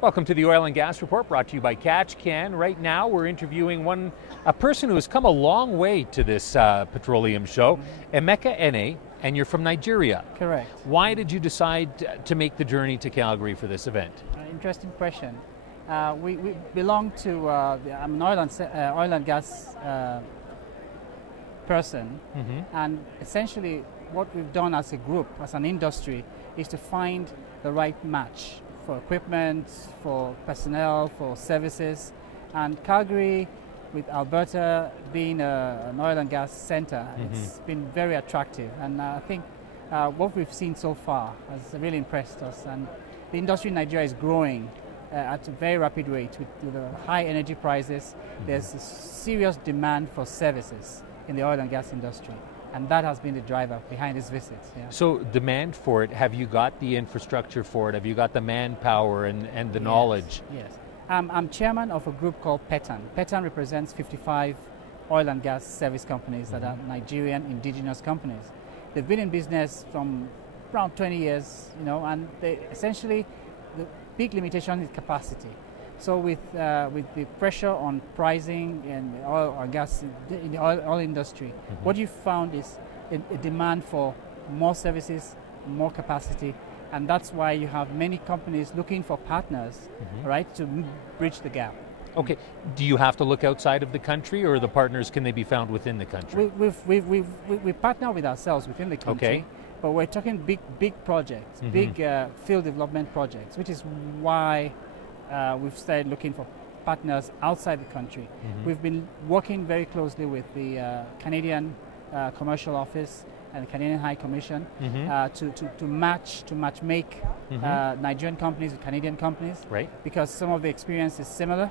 Welcome to the Oil and Gas Report, brought to you by Katch. Right now we're interviewing a person who has come a long way to this petroleum show, Emeka Ene, and you're from Nigeria. Correct. Why did you decide to make the journey to Calgary for this event? Interesting question. We belong to, I'm an oil and gas person, and essentially what we've done as a group, as an industry, is to find the right match for equipment, for personnel, for services. And Calgary, with Alberta being an oil and gas center, it's been very attractive. And I think what we've seen so far has really impressed us. And the industry in Nigeria is growing at a very rapid rate with the high energy prices. There's a serious demand for services in the oil and gas industry. And that has been the driver behind this visit. Yeah. So demand for it, have you got the infrastructure for it? Have you got the manpower and the knowledge? Yes. I'm chairman of a group called PETAN. PETAN represents 55 oil and gas service companies that are Nigerian indigenous companies. They've been in business from around 20 years, and essentially the big limitation is capacity. So with the pressure on pricing and oil and gas in the oil industry, what you found is a demand for more services, more capacity, and that's why you have many companies looking for partners, right, to bridge the gap. Okay. Do you have to look outside of the country, or the partners, can they be found within the country? We partner with ourselves within the country, but we're talking big projects, big field development projects, which is why we've started looking for partners outside the country. We've been working very closely with the Canadian Commercial Office and the Canadian High Commission to match make Nigerian companies with Canadian companies, right? Because some of the experience is similar,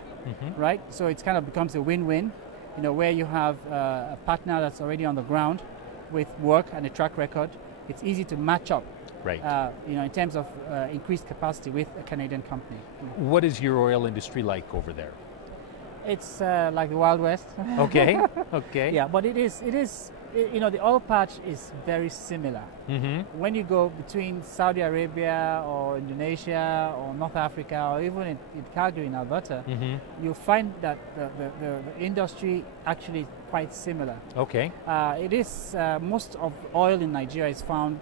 right? So it kind of becomes a win-win, where you have a partner that's already on the ground with work and a track record. It's easy to match up. Right. In terms of increased capacity with a Canadian company. What is your oil industry like over there? It's like the Wild West. Okay. Okay. Yeah, but it is. The oil patch is very similar. When you go between Saudi Arabia or Indonesia or North Africa or even in Calgary in Alberta, you'll find that the industry actually is quite similar. Okay. It is most of oil in Nigeria is found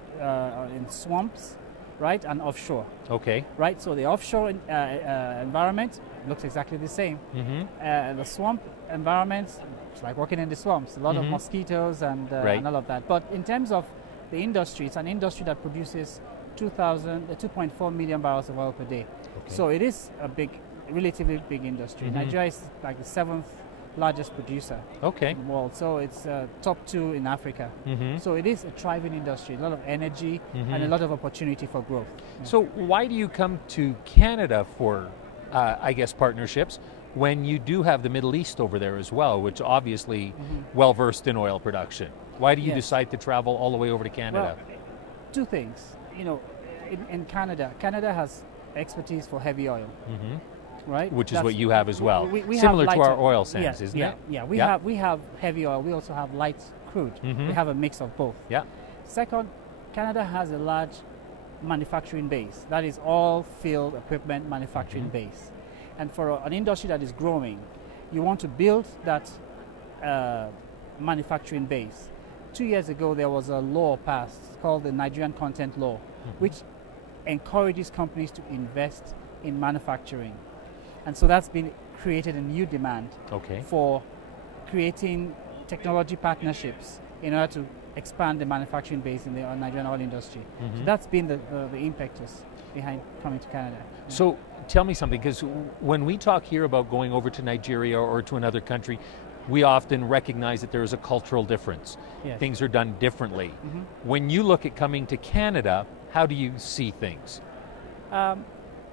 in swamps, right, and offshore. Okay. Right. So the offshore environment looks exactly the same. The swamp environment, it's like working in the swamps. A lot of mosquitoes and all of that. But in terms of the industry, it's an industry that produces 2.4 million barrels of oil per day. Okay. So it is a relatively big industry. Nigeria is like the 7th largest producer in the world. So it's top 2 in Africa. So it is a thriving industry, a lot of energy and a lot of opportunity for growth. Yeah. So why do you come to Canada for, partnerships when you do have the Middle East over there as well, which obviously well-versed in oil production? Why do you decide to travel all the way over to Canada? Well, 2 things. In Canada has expertise for heavy oil. Right? Which is what you have as well. We similar to our oil sands, isn't it? Yeah, we have heavy oil. We also have light crude. We have a mix of both. Yeah. Second, Canada has a large manufacturing base. That is all field equipment manufacturing base. And for an industry that is growing, you want to build that manufacturing base. 2 years ago, there was a law passed called the Nigerian Content Law, which encourages companies to invest in manufacturing. And so that's been created a new demand for creating technology partnerships in order to expand the manufacturing base in the Nigerian oil industry. So that's been the impetus behind coming to Canada. Yeah. So tell me something, because when we talk here about going over to Nigeria or to another country, we often recognize that there is a cultural difference. Yes. Things are done differently. When you look at coming to Canada, how do you see things?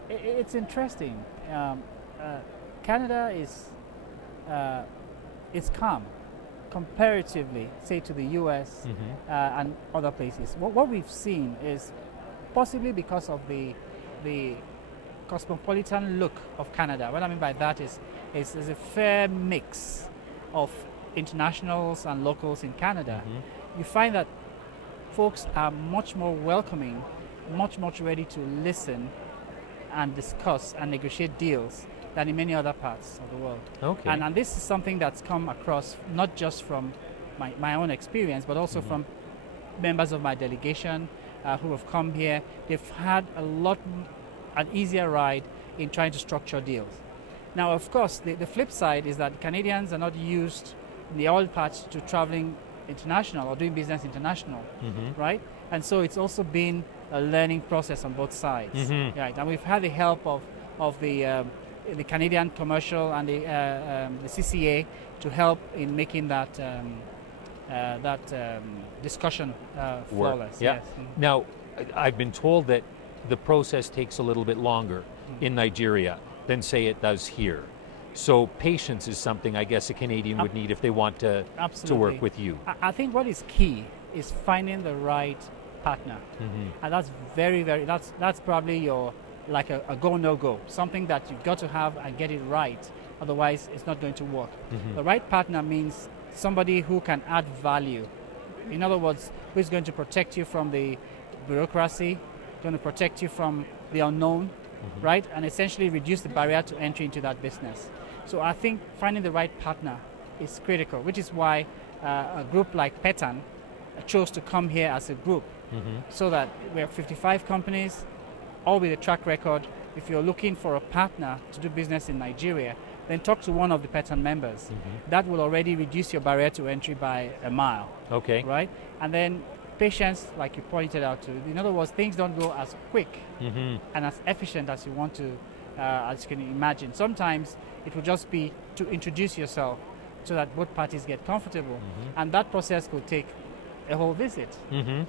It's interesting. Canada is calm comparatively, say, to the US and other places. What we've seen is, possibly because of the cosmopolitan look of Canada. What I mean by that is a fair mix of internationals and locals in Canada. You find that folks are much more welcoming, much ready to listen and discuss and negotiate deals than in many other parts of the world. Okay. And this is something that's come across not just from my own experience, but also from members of my delegation who have come here. They've had an easier ride in trying to structure deals. Now, of course, the flip side is that Canadians are not used in the oil patch to traveling international or doing business international, right? And so it's also been a learning process on both sides, right? And we've had the help of the Canadian commercial and the CCA to help in making that discussion flawless. Yeah. Yes. Now, I've been told that the process takes a little bit longer in Nigeria than, say, it does here. So patience is something I guess a Canadian would need if they want to work with you. I think what is key is finding the right partner, and that's that's probably your a go no go, something that you've got to have and get it right. Otherwise, it's not going to work. The right partner means somebody who can add value. In other words, who is going to protect you from the bureaucracy, going to protect you from the unknown, right? And essentially reduce the barrier to entry into that business. So I think finding the right partner is critical, which is why a group like PETAN chose to come here as a group, so that we have 55 companies, all with a track record. If you're looking for a partner to do business in Nigeria, then talk to one of the PETAN members. That will already reduce your barrier to entry by a mile. Okay. Right? And then patience, like you pointed out to. In other words, things don't go as quick and as efficient as you want to, as you can imagine. Sometimes it will just be to introduce yourself so that both parties get comfortable. And that process could take a whole visit,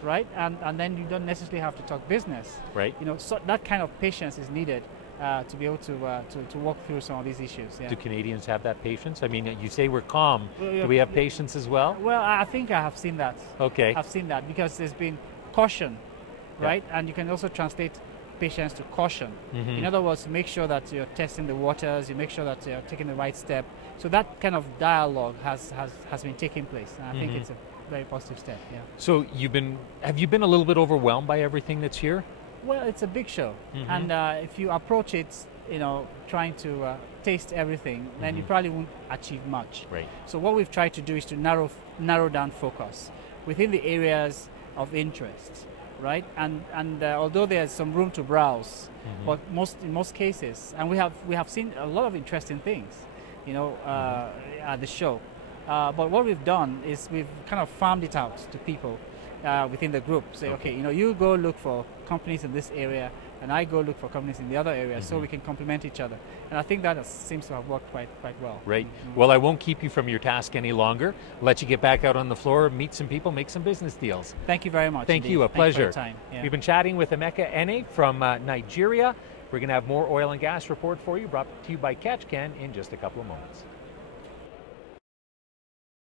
right? And then you don't necessarily have to talk business. Right. You know, so that kind of patience is needed to be able to walk through some of these issues. Yeah. Do Canadians have that patience? I mean, you say we're calm. Do we have patience as well? Well, I think I have seen that. Okay. I've seen that because there's been caution, right? And you can also translate patience to caution. In other words, make sure that you're testing the waters, you make sure that you're taking the right step. So that kind of dialogue has been taking place. And I think it's a very positive step. Yeah. So have you been a little bit overwhelmed by everything that's here? Well, it's a big show, and if you approach it, trying to taste everything, then you probably won't achieve much. Right. So what we've tried to do is to narrow down focus within the areas of interest, right? And although there's some room to browse, but in most cases, and we have seen a lot of interesting things, at the show. But what we've done is we've kind of farmed it out to people within the group. Say, okay, you go look for companies in this area, and I go look for companies in the other area, so we can complement each other. And I think that seems to have worked quite well. Right. Well, I won't keep you from your task any longer. Let you get back out on the floor, meet some people, make some business deals. Thank you very much. Thank you. A pleasure. Thanks for your time. Yeah. We've been chatting with Emeka Ene from Nigeria. We're going to have more oil and gas report for you, brought to you by Katch in just a couple of moments.